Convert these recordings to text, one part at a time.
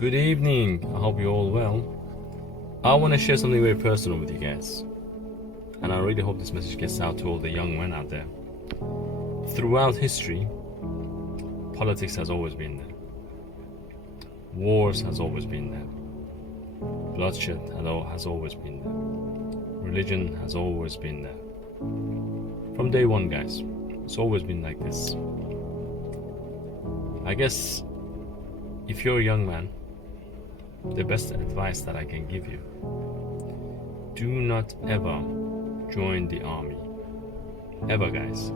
Good evening. I hope you're all well. I want to share something very personal with you guys. And I really hope this message gets out to all the young men out there. Throughout history, politics has always been there. Wars has always been there. Bloodshed has always been there. Religion has always been there. From day one, guys, it's always been like this. I guess if you're a young man, the best advice that I can give you, do not ever join the army. Ever, guys.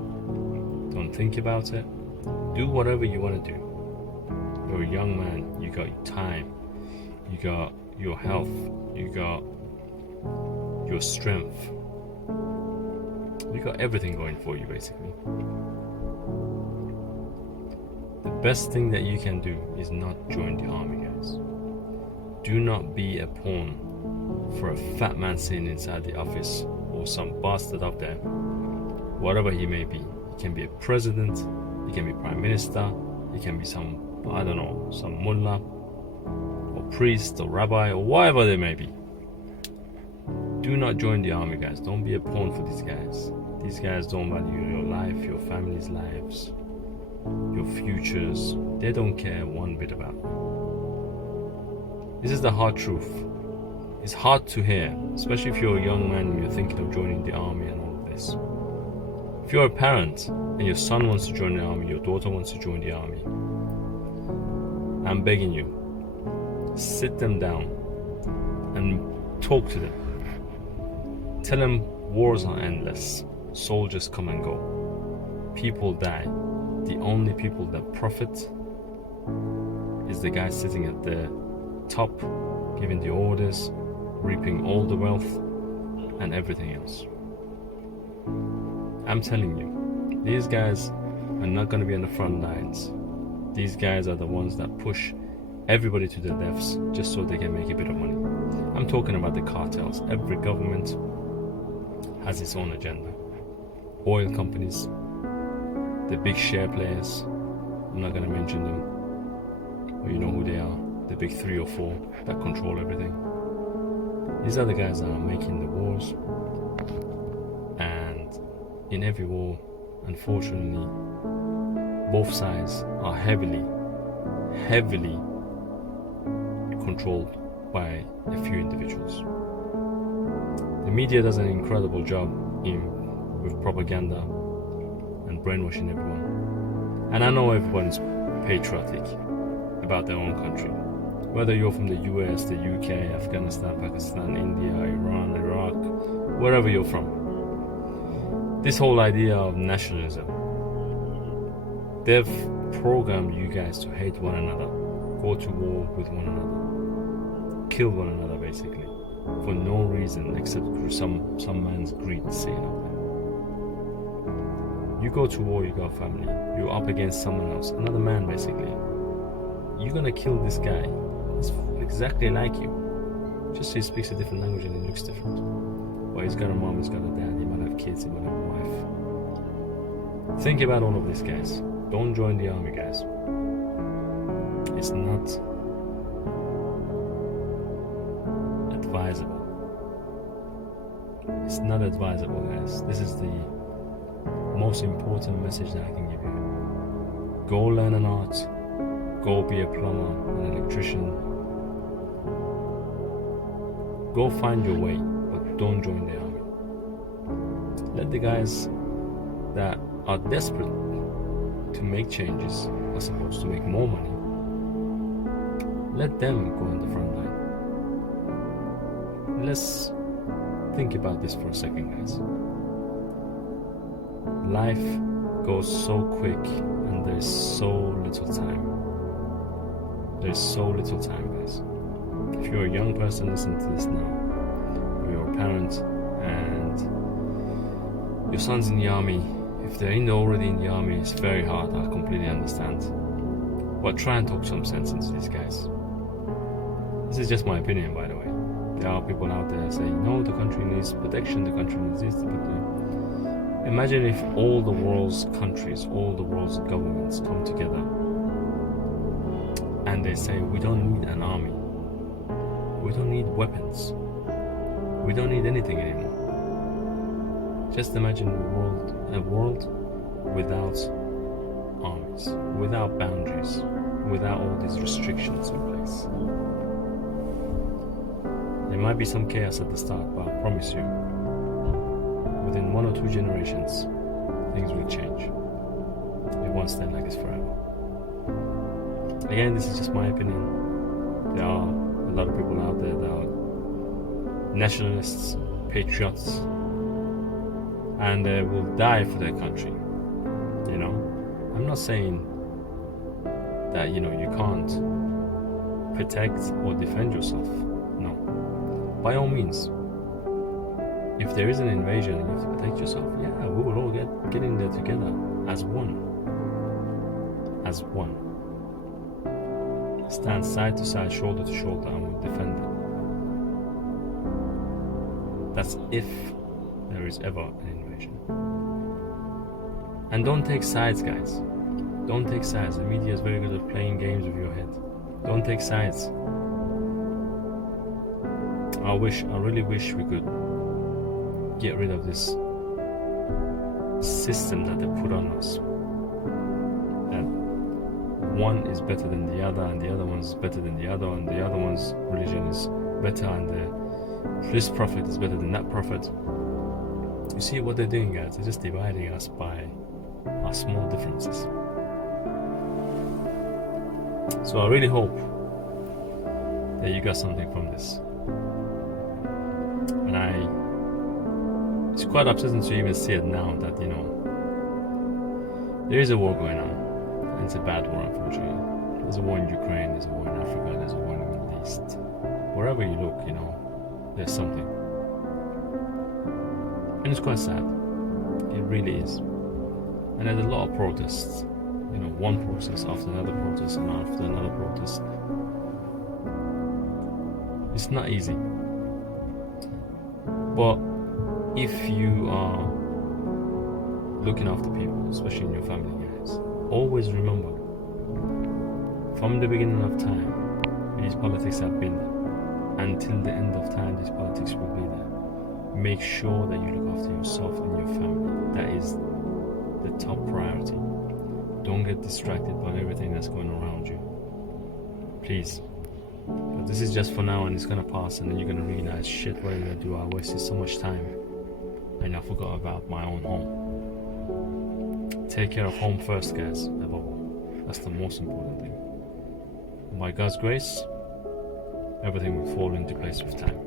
Don't think about it. Do whatever you want to do. You're a young man. You got time. You got your health. You got your strength. You got everything going for you, basically. The best thing that you can do is not join the army, guys. Do not be a pawn for a fat man sitting inside the office or some bastard up there, whatever he may be. He can be a president, he can be prime minister, he can be some mullah or priest or rabbi or whatever they may be. Do not join the army, guys. Don't be a pawn for these guys. These guys don't value your life, your family's lives, your futures. They don't care one bit about you. This is the hard truth. It's hard to hear, especially if you're a young man and you're thinking of joining the army and all of this. If you're a parent and your son wants to join the army, your daughter wants to join the army, I'm begging you, sit them down and talk to them. Tell them wars are endless. Soldiers come and go. People die. The only people that profit is the guy sitting at the top, giving the orders, reaping all the wealth and everything else. I'm telling you, these guys are not going to be on the front lines. These guys are the ones that push everybody to the lefts just so they can make a bit of money. I'm talking about the cartels. Every government has its own agenda. Oil companies, the big share players, I'm not going to mention them, but you know who they are. The big 3 or 4 that control everything. These are the guys that are making the wars. And in every war, unfortunately, both sides are heavily controlled by a few individuals. The media does an incredible job with propaganda and brainwashing everyone. And I know everyone's patriotic about their own country. Whether you're from the US, the UK, Afghanistan, Pakistan, India, Iran, Iraq, wherever you're from. This whole idea of nationalism, they've programmed you guys to hate one another, go to war with one another, kill one another basically, for no reason except for some man's greed sitting up there. You go to war, you got a family, you're up against someone else, another man basically. You're gonna kill this guy. It's exactly like you. Just he speaks a different language and he looks different. Well, he's got a mom, he's got a dad, he might have kids, he might have a wife. Think about all of this, guys. Don't join the army, guys. It's not advisable. It's not advisable, guys. This is the most important message that I can give you. Go learn an art. Go be a plumber, an electrician. Go find your way, but don't join the army. Let the guys that are desperate to make changes, are supposed to make more money, let them go on the front line. Let's think about this for a second, guys. Life goes so quick and there's so little time. There's so little time, guys. If you're a young person listening to this now, or you're a parent and your son's in the army, if they're already in the army, it's very hard. I completely understand. But try and talk some sense into these guys. This is just my opinion, by the way. There are people out there saying, no, the country needs protection, the country needs this, Imagine if all the world's countries, all the world's governments come together and and they say we don't need an army, we don't need weapons, we don't need anything anymore. Just imagine a world without armies, without boundaries, without all these restrictions in place. There might be some chaos at the start, but I promise you, within 1 or 2 generations, things will change. It won't stay like this forever. Again, this is just my opinion. There are a lot of people out there that are nationalists, patriots, and they will die for their country. You know, I'm not saying that you can't protect or defend yourself. No, by all means. If there is an invasion and you have to protect yourself, yeah, we will all get in there together as one. As one. Stand side to side, shoulder to shoulder, and we'll defend them. That's if there is ever an invasion. And don't take sides, guys. Don't take sides. The media is very good at playing games with your head. Don't take sides. I really wish we could get rid of this system that they put on us. That one is better than the other, and the other one is better than the other, and the other one's religion is better, and this prophet is better than that prophet. You see what they're doing, guys? They're just dividing us by our small differences. So I really hope that you got something from this. And it's quite upsetting to even see it now that, there is a war going on. And it's a bad war, unfortunately. There's a war in Ukraine, there's a war in Africa, there's a war in the Middle East. Wherever you look, there's something. And it's quite sad. It really is. And there's a lot of protests. One protest after another protest and after another protest. It's not easy. But if you are looking after people, especially in your family, guys, always remember, from the beginning of time, these politics have been there. Until the end of time, these politics will be there. Make sure that you look after yourself and your family. That is the top priority. Don't get distracted by everything that's going around you. Please. But this is just for now, and it's gonna pass, and then you're gonna realize, shit, what did I do? I wasted so much time and I forgot about my own home. Take care of home first, guys, above all. That's the most important thing. And by God's grace, everything will fall into place with time.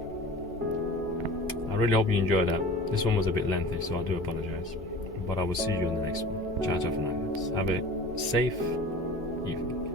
I really hope you enjoyed that. This one was a bit lengthy, so I do apologize. But I will see you in the next one. Ciao, ciao for now, guys. Have a safe evening.